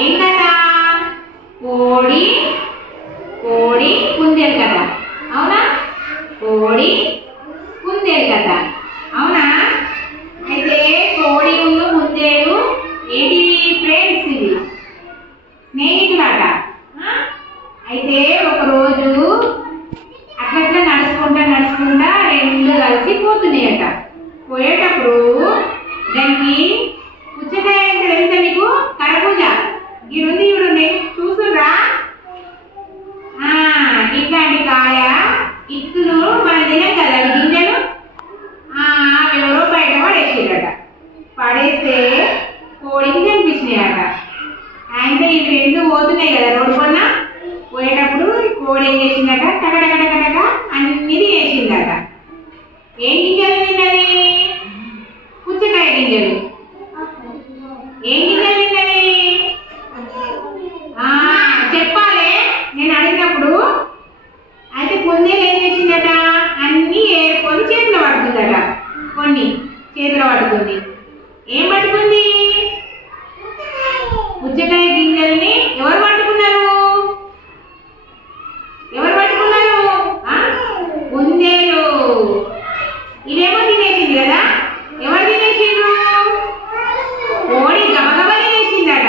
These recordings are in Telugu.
ఏం కథ? కోడి కోడి కుందేలు కథ. అవునా? కోడి కుందేలు కథ. అవునా? అయితే కోడి ఉన్న కుందేలు ఏంటిది ఫ్రెండ్స్? ఇది స్నేహితులాట. అయితే ఒకరోజు అట్లా నడుచుకుంటా రెండు కలిసి పోతున్నాయట. పోయేటప్పుడు దానికి పుచ్చకాయ అంటే తెలుసా మీకు? కరబూజ గిడుంది చూడండి, చూసురా. ఇట్లాంటి కాయ ఇత్తులు మన తినం కదా, గింజలు. ఎవరో బయట పడేసిరట. పడేస్తే కోడికి కనిపించినాయట. అంటే ఇవి రెండు పోతున్నాయి కదా రోడ్డు పైన. పోయేటప్పుడు కోడి ఏం చేసిందట, టకటకటకటక అన్ని వేసిందట. ఏం గింజలు తిన్నది? పుచ్చకాయ గింజలు. ఏం గింజలు తిన్నది? చెప్పాలి నేను అడిగినప్పుడు. అయితే కుందేలు ఏం చేసిందట, అన్ని ఏరుకొని చేతిలో పట్టుకుందట. కొన్ని చేతిలో పట్టుకుంది. ఏం పట్టుకుంది? పుచ్చకాయ గింజల్ని. ఎవరు పట్టుకున్నారు? ఎవరు పట్టుకున్నారు? కుందేలు. ఇదేమో తినేసింది కదా. ఎవరు తినేసిండ్రు? కోడి గబగబా తినేసిందట.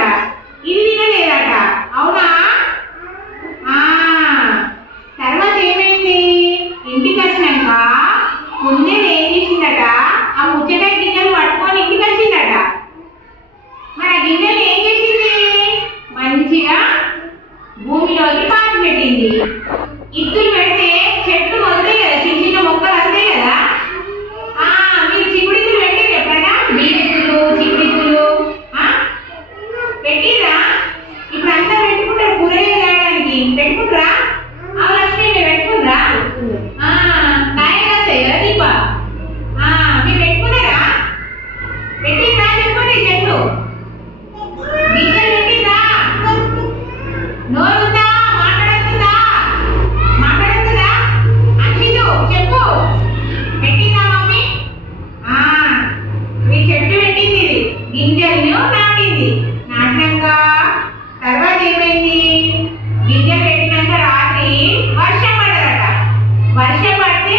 ఇది తినలేదట. అవునా? తర్వాత ఏమైంది? ఇంటికి వచ్చినాక కుందేలు ఏం చేసిందట, ఆ పుచ్చకాయ గింజలు పట్టుకొని ఇంటికి వచ్చిందట. మరి ఆ గింజలు ఏం చేసింది? మంచిగా భూమిలోకి పాతి పెట్టింది. ఇత్తులు పెడితే చెట్లు వస్తాయి కదా, చిన్న చిన్న మొక్కలు వస్తాయి కదా. మీరు చిక్కుడిత్తులు పెట్టిండ్రు ఎప్పుడైనా? బీరిత్తులు, చిక్కుడిత్తులు పెట్టిరా? ఇప్పుడు అంతా పెట్టుకుంటారు కూరగాయలు కాయడానికి. పెట్టుకుంటారా? లక్ష్మి మీరు పెట్టుకుంటారా? కాయలు వస్తాయి కదా దీప. మీరు పెట్టుకున్నారా? పెట్టిందా? చెప్పండి. చెట్లు గింజలు పెట్టిందా? నోరుందా? మాట్లాడుతుందా? అన్నిలు చెప్పు. పెట్టిందా మమ్మీ? మీ చెట్టు పెట్టింది. ఇది గింజలను నాటింది. నాటినాక తర్వాత ఏమైంది? గింజలు పెట్టినాక రాత్రి వర్షం పడదట. వర్షం పడితే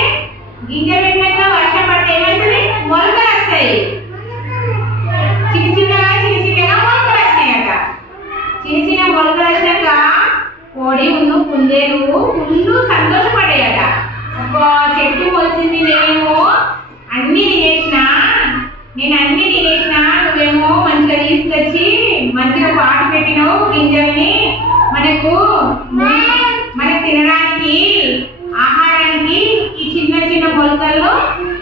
గింజలు పెట్టినాక వర్షం పడితే ఏమవుతుంది? మొలకలు వస్తాయి. చిన్న చిన్నగా మొలకలు వస్తాయట. చిన్న మొలకలు వచ్చినాక కోడి ఉన్ను కుందేలు ఫుల్ సంతోషపడ్డాయట. ఒక చెట్టు మొలిచింది, నేను అన్ని తినేసిన, నువ్వేమో మంచిగా తీసుకొచ్చి మంచిగా పాటు పెట్టినావు గింజల్ని. మనకు తినడానికి ఆహారానికి ఈ చిన్న చిన్న మొలకల్లో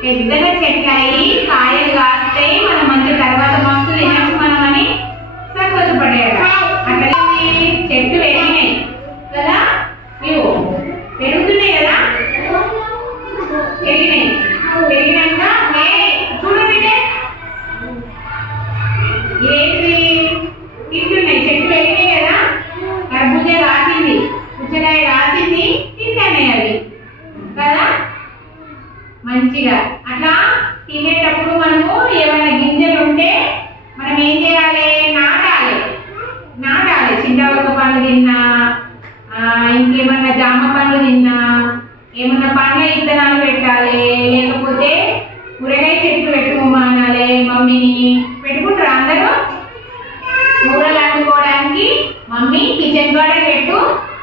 పెద్దగా చెట్లయి కాయలు కాస్తాయి. మనం మంచి తర్వాత మస్తు తినచ్చు మనం అని సంతోషపడ్డాయట. అట్లా చెట్లు పెరిగినాయి కదా, ఇవి పెరుగుతున్నాయి కదా. పెరిగినాక చూడండి, ఏంటి తింటున్నాయి. చెట్లు పెరిగినాయి కదా, కర్బూజ రాసింది, పుచ్చకాయ రాసింది, తింటున్నాయి అవి కదా మంచిగా. అట్లా తినేటప్పుడు మనము ఏమైనా గింజలు ఉంటే మనం ఏం చేయాలి? నాటాలి. చింతవరక పండ్లు తిన్నా, ఇంకేమన్నా జామ పండ్లు తిన్నా, ఏమన్నా పండ్ల విత్తనాలు పెట్టాలి. లేకపోతే కూరగాయ చెట్లు పెట్టుకోమనాలి మమ్మీని. పెట్టుకుంటారా అందరూ? కూరలు వండుకోవడానికి మమ్మీ కిచెన్ గార్డెన్ పెట్టు.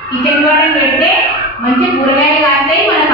కిచెన్ గార్డెన్ పెడితే మంచి కూరగాయలు కాస్తాయి, మనకు